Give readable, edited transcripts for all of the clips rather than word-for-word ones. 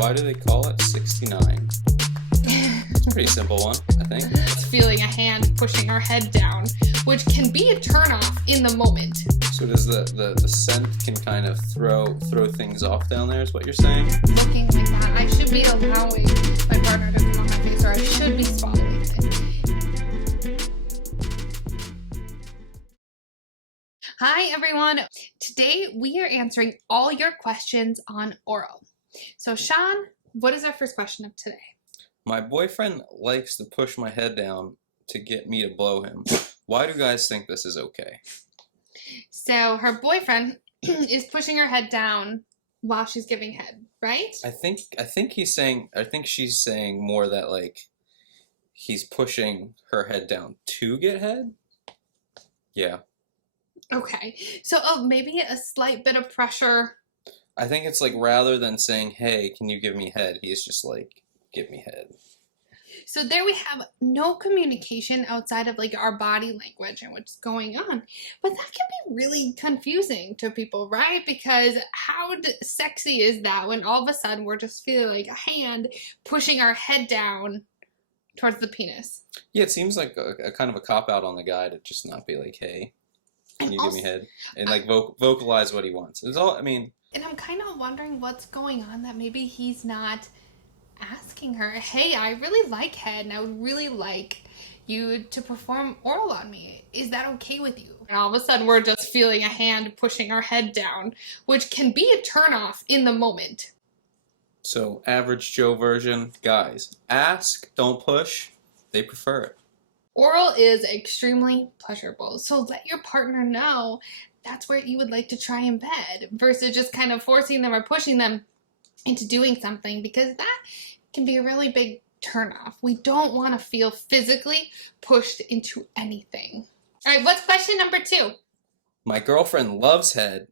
Why do they call it 69? It's a pretty simple one, I think. It's feeling a hand pushing our head down, which can be a turnoff in the moment. So does the scent can kind of throw things off down there, is what you're saying? Looking like that, I should be allowing my partner to come on my face, or I should be swallowing it. Hi everyone. Today we are answering all your questions on oral. So Sean, what is our first question of today? My boyfriend likes to push my head down to get me to blow him. Why do guys think this is okay? So her boyfriend is pushing her head down while she's giving head, right? I think she's saying more that like he's pushing her head down to get head. Yeah. Okay. So maybe a slight bit of pressure. I think it's like rather than saying, "Hey, can you give me head?" he's just like, "Give me head." So there we have no communication outside of like our body language and what's going on. But that can be really confusing to people, right? Because how sexy is that when all of a sudden we're just feeling like a hand pushing our head down towards the penis? Yeah, it seems like a kind of a cop-out on the guy to just not be like, "Hey, can you give me head?" And like vocalize what he wants. It's all, I mean... And I'm kind of wondering what's going on that maybe he's not asking her, "Hey, I really like head and I would really like you to perform oral on me. Is that okay with you?" And all of a sudden we're just feeling a hand pushing our head down, which can be a turnoff in the moment. So, average Joe version, guys, ask, don't push. They prefer it. Oral is extremely pleasurable, so let your partner know that's where you would like to try in bed versus just kind of forcing them or pushing them into doing something, because that can be a really big turnoff. We don't want to feel physically pushed into anything. All right, what's question number 2? My girlfriend loves head,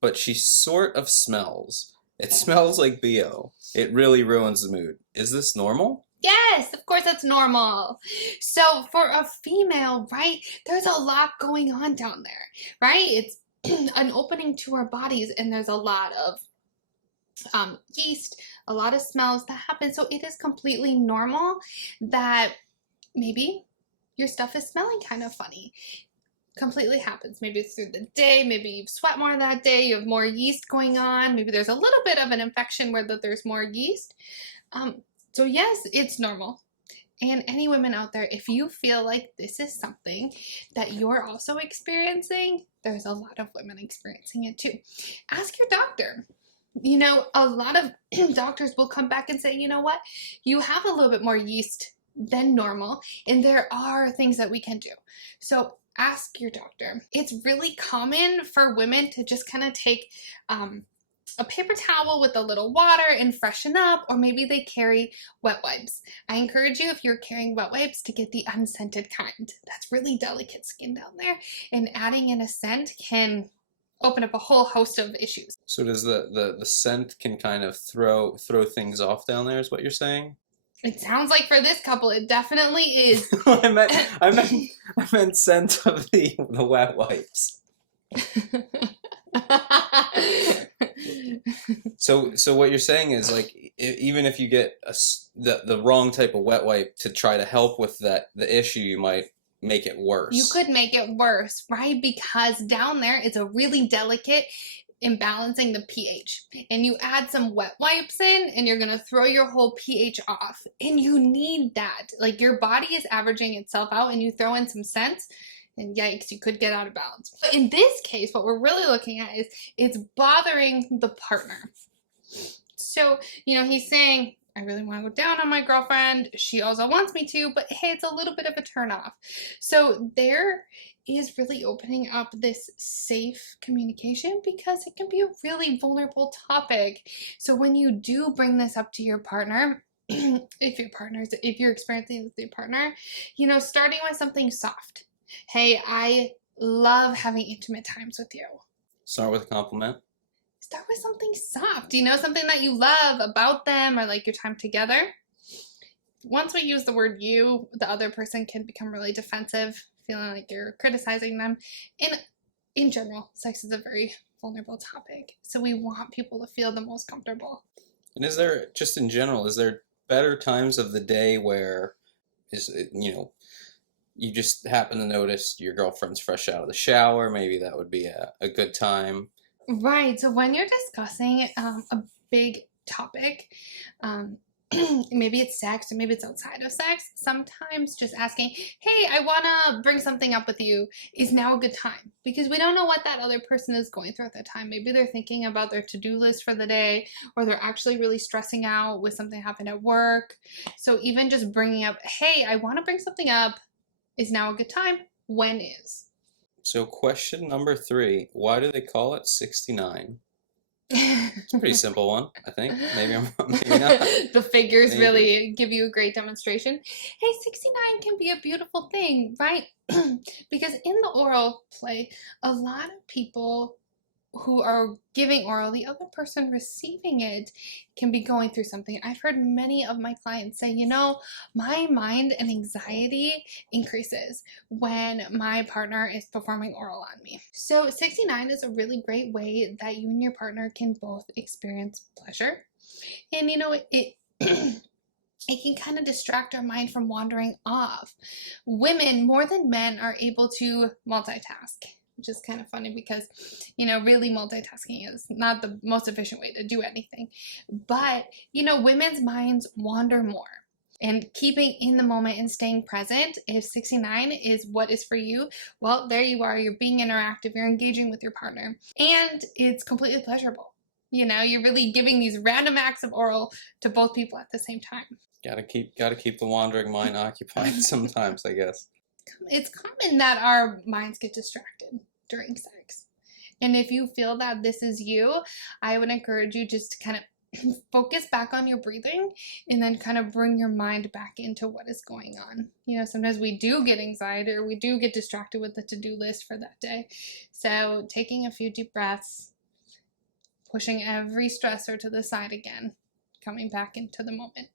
but she sort of smells. It smells like BO. It really ruins the mood. Is this normal? Yes, of course that's normal. So for a female, right, there's a lot going on down there, right? It's an opening to our bodies, and there's a lot of yeast, a lot of smells that happen. So it is completely normal that maybe your stuff is smelling kind of funny. Completely happens. Maybe it's through the day, maybe you've sweat more that day, you have more yeast going on, maybe there's a little bit of an infection where there's more yeast. So yes, it's normal. And any women out there, if you feel like this is something that you're also experiencing, there's a lot of women experiencing it too. Ask your doctor. You know, a lot of doctors will come back and say, you know what, you have a little bit more yeast than normal, and there are things that we can do. So ask your doctor. It's really common for women to just kind of take a paper towel with a little water and freshen up, or maybe they carry wet wipes. I encourage you, if you're carrying wet wipes, to get the unscented kind. That's really delicate skin down there, and adding in a scent can open up a whole host of issues. So does the scent can kind of throw things off down there, is what you're saying? It sounds like for this couple, it definitely is. I meant scent of the wet wipes. So what you're saying is, like, even if you get the wrong type of wet wipe to try to help with the issue, you might make it worse. You could make it worse, right? Because down there it's a really delicate imbalancing the pH, and you add some wet wipes in and you're gonna throw your whole pH off, and you need that. Like, your body is averaging itself out, and you throw in some scents and yikes, you could get out of balance. But in this case, what we're really looking at is it's bothering the partner. So, you know, he's saying, I really want to go down on my girlfriend. She also wants me to, but hey, it's a little bit of a turn off. So there is really opening up this safe communication, because it can be a really vulnerable topic. So when you do bring this up to your partner, if you're experiencing this with your partner, you know, starting with something soft. Hey, I love having intimate times with you. Start with a compliment. Start with something soft, you know, something that you love about them, or like your time together. Once we use the word you, the other person can become really defensive, feeling like you're criticizing them. And in general, sex is a very vulnerable topic, so we want people to feel the most comfortable. And is there, just in general, is there better times of the day where you just happen to notice your girlfriend's fresh out of the shower? Maybe that would be a good time. Right. So when you're discussing a big topic, um, maybe it's sex or maybe it's outside of sex, sometimes just asking, hey, I want to bring something up with you, is now a good time, because we don't know what that other person is going through at that time. Maybe they're thinking about their to-do list for the day, or they're actually really stressing out with something happened at work. So even just bringing up, hey, I want to bring something up, is now a good time? When is? So question number 3, why do they call it 69? It's a pretty simple one, I think. Maybe I'm maybe not. The figures Maybe. really give you a great demonstration. Hey, 69 can be a beautiful thing, right? Because in the oral play, a lot of people who are giving oral, the other person receiving it can be going through something. I've heard many of my clients say, my mind and anxiety increases when my partner is performing oral on me. So 69 is a really great way that you and your partner can both experience pleasure. And it it can kind of distract our mind from wandering off. Women, more than men, are able to multitask, which is kind of funny because, really multitasking is not the most efficient way to do anything. But, women's minds wander more. And keeping in the moment and staying present, if 69 is what is for you, well, there you are. You're being interactive. You're engaging with your partner. And it's completely pleasurable. You're really giving these random acts of oral to both people at the same time. Gotta keep the wandering mind occupied sometimes, I guess. It's common that our minds get distracted during sex. And if you feel that this is you, I would encourage you just to kind of focus back on your breathing and then kind of bring your mind back into what is going on. Sometimes we do get anxiety or we do get distracted with the to-do list for that day. So taking a few deep breaths, pushing every stressor to the side again, coming back into the moment.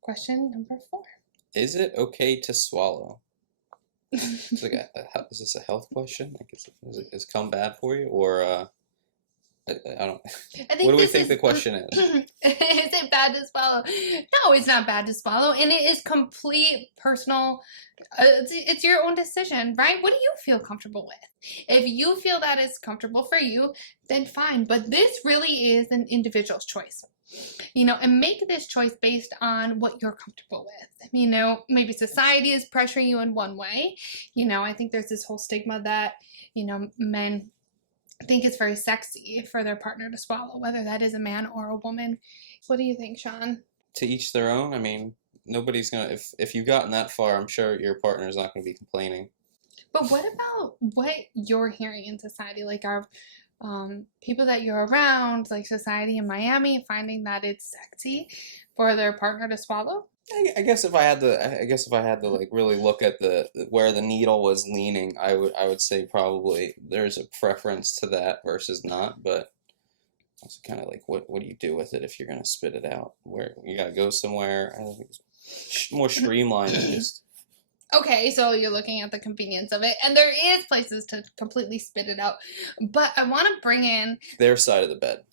Question number 4. Is it okay to swallow? It's like is this a health question? Like, is cum bad for you, or I don't. What do we think the question is? Is it bad to swallow? No, it's not bad to swallow, and it is complete personal. It's your own decision, right? What do you feel comfortable with? If you feel that is comfortable for you, then fine. But this really is an individual's choice. And make this choice based on what you're comfortable with. Maybe society is pressuring you in one way. I think there's this whole stigma that, men think it's very sexy for their partner to swallow, whether that is a man or a woman. What do you think, Sean? To each their own. I mean, nobody's gonna, if you've gotten that far, I'm sure your partner's not gonna be complaining. But what about what you're hearing in society? Like, our people that you're around, like society in Miami, finding that it's sexy for their partner to swallow? I guess if I had to like really look at where the needle was leaning, I would say probably there's a preference to that versus not, but it's kind of like what do you do with it if you're gonna spit it out? Where you gotta go somewhere? I think it's more streamlined than just. Okay, so you're looking at the convenience of it, and there is places to completely spit it out. But I want to bring in Their side of the bed,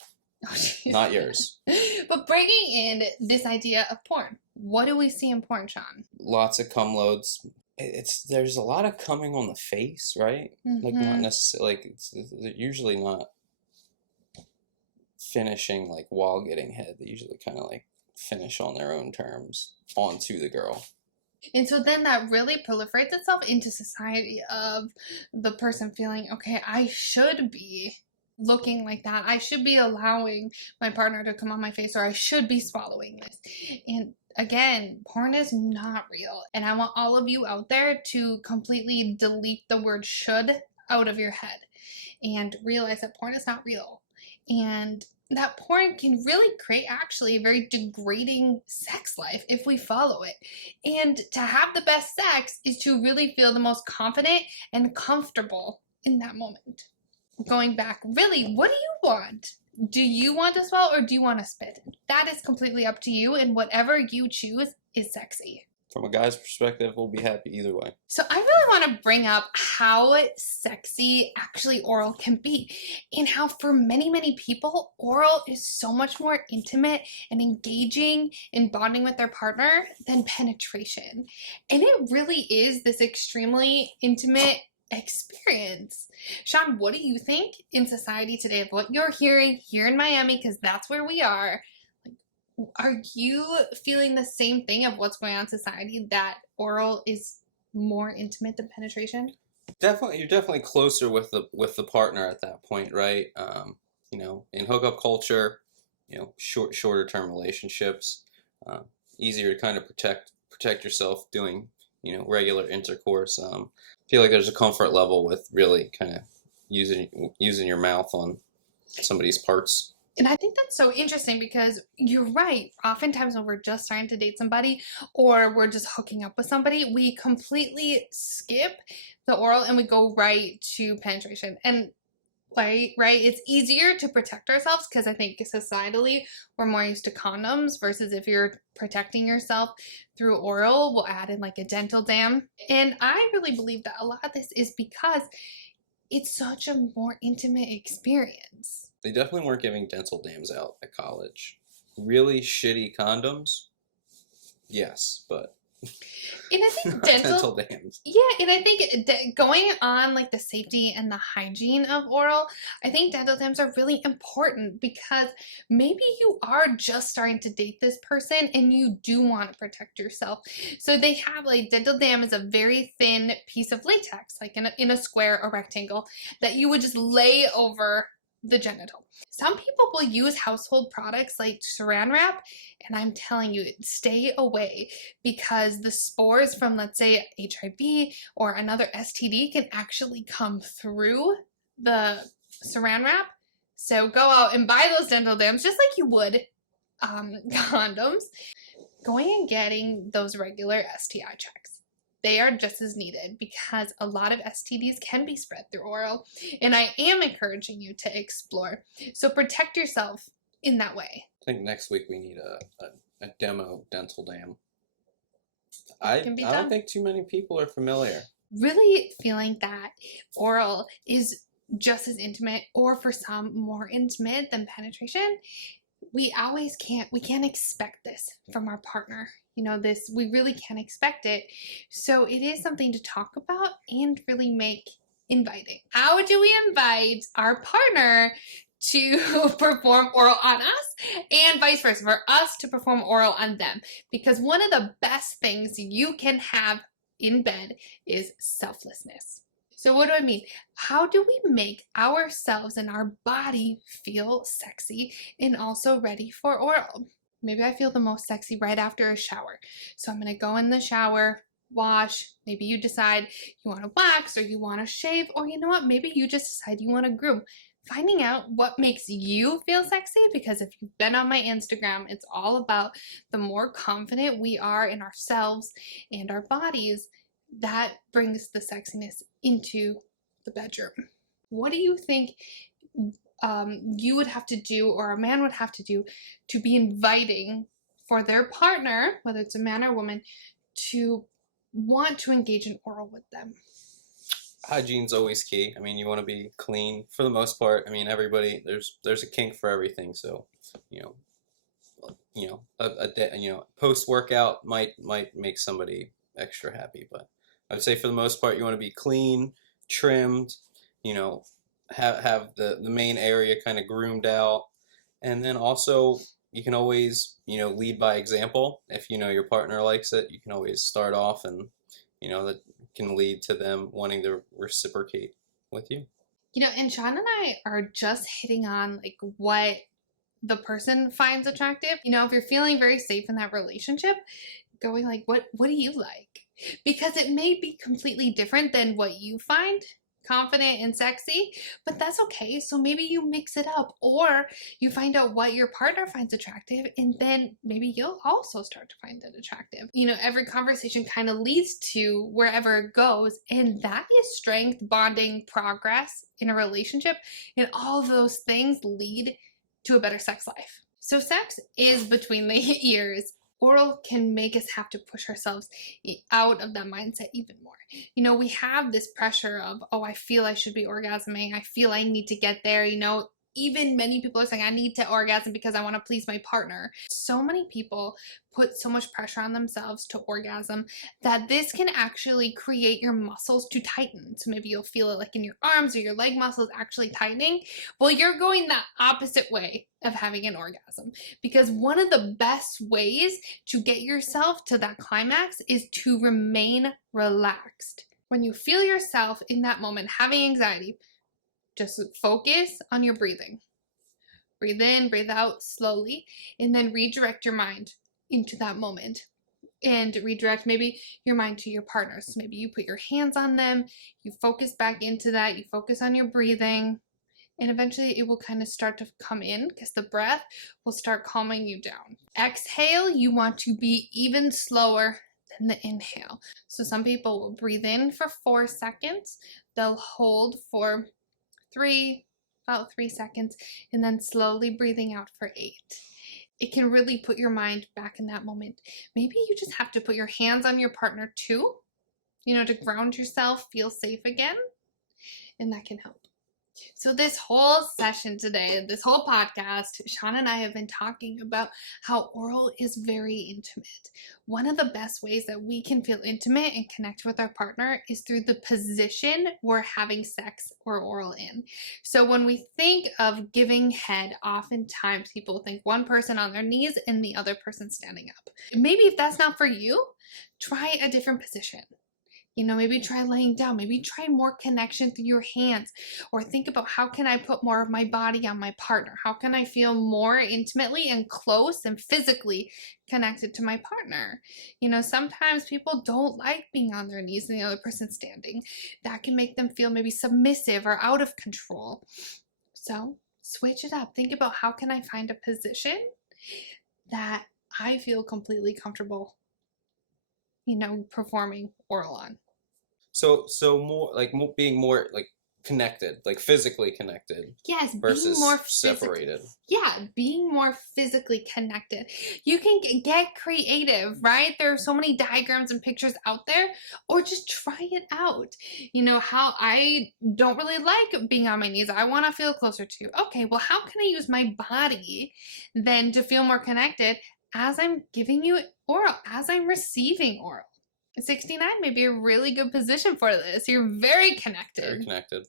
oh, not yours. But bringing in this idea of porn. What do we see in porn, Sean? Lots of cum loads. There's a lot of coming on the face, right? Mm-hmm. Like not necessarily like they're usually not finishing like while getting head. They usually kind of like finish on their own terms onto the girl. And so then that really proliferates itself into society of the person feeling, okay, I should be looking like that. I should be allowing my partner to come on my face, or I should be swallowing this. And again, porn is not real. And I want all of you out there to completely delete the word should out of your head and realize that porn is not real. And that porn can really create actually a very degrading sex life if we follow it. And to have the best sex is to really feel the most confident and comfortable in that moment. Going back, really, what do you want? Do you want to swallow or do you want to spit? That is completely up to you, and whatever you choose is sexy. from a guy's perspective, we'll be happy either way. So I really want to bring up how sexy actually oral can be, and how for many, many people, oral is so much more intimate and engaging in bonding with their partner than penetration. And it really is this extremely intimate experience. Sean, what do you think in society today of what you're hearing here in Miami, because that's where we are? Are you feeling the same thing of what's going on in society, that oral is more intimate than penetration? Definitely, you're definitely closer with the partner at that point, right? In hookup culture, shorter term relationships, uh, easier to kind of protect yourself doing regular intercourse. I feel like there's a comfort level with really kind of using your mouth on somebody's parts. And I think that's so interesting, because you're right. Oftentimes when we're just starting to date somebody or we're just hooking up with somebody, we completely skip the oral and we go right to penetration. And right, it's easier to protect ourselves because I think societally we're more used to condoms, versus if you're protecting yourself through oral, we'll add in like a dental dam. And I really believe that a lot of this is because it's such a more intimate experience. They definitely weren't giving dental dams out at college. Really shitty condoms, yes, but And I think dental dental, dams. yeah, and I think going on like the safety and the hygiene of oral, I think dental dams are really important, because maybe you are just starting to date this person and you do want to protect yourself. So they have like, dental dam is a very thin piece of latex, like in a square or rectangle, that you would just lay over the genital. Some people will use household products like saran wrap, and I'm telling you, stay away, because the spores from, let's say, HIV or another STD can actually come through the saran wrap. So go out and buy those dental dams just like you would condoms. Going and getting those regular STI checks. They are just as needed, because a lot of STDs can be spread through oral, and I am encouraging you to explore. So protect yourself in that way. I think next week we need a demo dental dam. It can be I don't done. think too many people are familiar. Really feeling that oral is just as intimate, or for some more intimate than penetration, we can't expect this from our partner. This, we really can't expect it. So it is something to talk about and really make inviting. How do we invite our partner to perform oral on us, and vice versa, for us to perform oral on them? Because one of the best things you can have in bed is selflessness. So what do I mean? How do we make ourselves and our body feel sexy and also ready for oral? Maybe I feel the most sexy right after a shower. So I'm going to go in the shower, wash. Maybe you decide you want to wax, or you want to shave, or you know what? Maybe you just decide you want to groom. Finding out what makes you feel sexy, because if you've been on my Instagram, it's all about the more confident we are in ourselves and our bodies, that brings the sexiness into the bedroom. What do you think you would have to do, or a man would have to do, to be inviting for their partner, whether it's a man or woman, to want to engage in oral with them? Hygiene's always key. I mean, you want to be clean for the most part. I mean, everybody, there's a kink for everything. So, you know, post workout might make somebody extra happy, but I'd say for the most part, you want to be clean, trimmed, you know, have the main area kind of groomed out, and then also you can always lead by example. If your partner likes it, you can always start off, and that can lead to them wanting to reciprocate with you. And Sean and I are just hitting on like what the person finds attractive. If you're feeling very safe in that relationship, going like, what do you like? Because it may be completely different than what you find confident and sexy, but that's okay. So maybe you mix it up, or you find out what your partner finds attractive, and then maybe you'll also start to find it attractive. Every conversation kind of leads to wherever it goes, and that is strength, bonding, progress in a relationship, and all of those things lead to a better sex life. So sex is between the ears. oral can make us have to push ourselves out of that mindset even more. You know, we have this pressure of, oh, I feel I should be orgasming. I feel I need to get there. You know, even many people are saying, I need to orgasm because I want to please my partner. So many people put so much pressure on themselves to orgasm that this can actually create your muscles to tighten. So maybe you'll feel it like in your arms or your leg muscles actually tightening. Well, you're going the opposite way of having an orgasm, because one of the best ways to get yourself to that climax is to remain relaxed. When you feel yourself in that moment having anxiety, just focus on your breathing. Breathe in, breathe out slowly, and then redirect your mind into that moment. And redirect maybe your mind to your partner. So maybe you put your hands on them, you focus back into that, you focus on your breathing, and eventually it will kind of start to come in because the breath will start calming you down. Exhale, you want to be even slower than the inhale. So some people will breathe in for 4 seconds, they'll hold for about 3 seconds, and then slowly breathing out for 8. It can really put your mind back in that moment. Maybe you just have to put your hands on your partner too, you know, to ground yourself, feel safe again, and that can help. So this whole session today, this whole podcast, Sean and I have been talking about how oral is very intimate. One of the best ways that we can feel intimate and connect with our partner is through the position we're having sex or oral in. So when we think of giving head, oftentimes people think one person on their knees and the other person standing up. Maybe if that's not for you, try a different position. You know, maybe try laying down, maybe try more connection through your hands, or think about how can I put more of my body on my partner? How can I feel more intimately and close and physically connected to my partner? You know, sometimes people don't like being on their knees and the other person standing. That can make them feel maybe submissive or out of control. So switch it up. Think about how can I find a position that I feel completely comfortable, you know, performing oral on. So more like being more like connected, like physically connected. Yes, versus being more separated. Yeah, being more physically connected. You can get creative, right? There are so many diagrams and pictures out there, or just try it out. You know, how I don't really like being on my knees. I want to feel closer to you. Okay, well, how can I use my body then to feel more connected as I'm giving you oral, as I'm receiving oral? 69 may be a really good position for this. You're very connected. Very connected.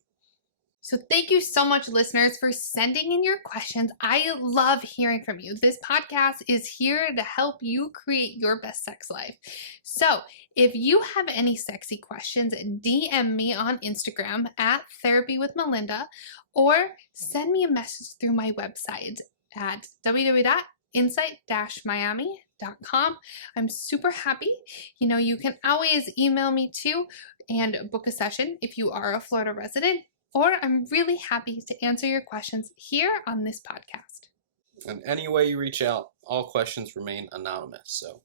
So thank you so much, listeners, for sending in your questions. I love hearing from you. This podcast is here to help you create your best sex life. So if you have any sexy questions, DM me on Instagram at therapywithmelinda, or send me a message through my website at www.insight-miami.com. I'm super happy. You know, you can always email me too and book a session if you are a Florida resident, or I'm really happy to answer your questions here on this podcast. And any way you reach out, all questions remain anonymous, so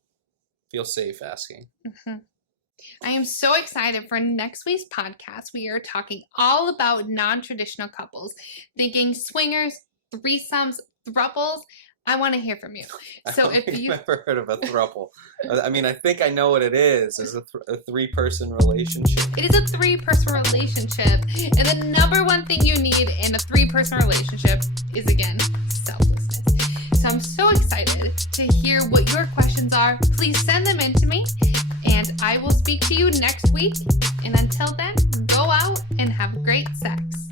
feel safe asking. I am so excited for next week's podcast. We are talking all about non-traditional couples, thinking swingers, threesomes, thruples. I want to hear from you. So if you I've ever heard of a throuple. I mean, I think I know what it is. It's a three-person relationship. It is a three-person relationship. And the number one thing you need in a three-person relationship is, again, selflessness. So I'm so excited to hear what your questions are. Please send them in to me, and I will speak to you next week. And until then, go out and have great sex.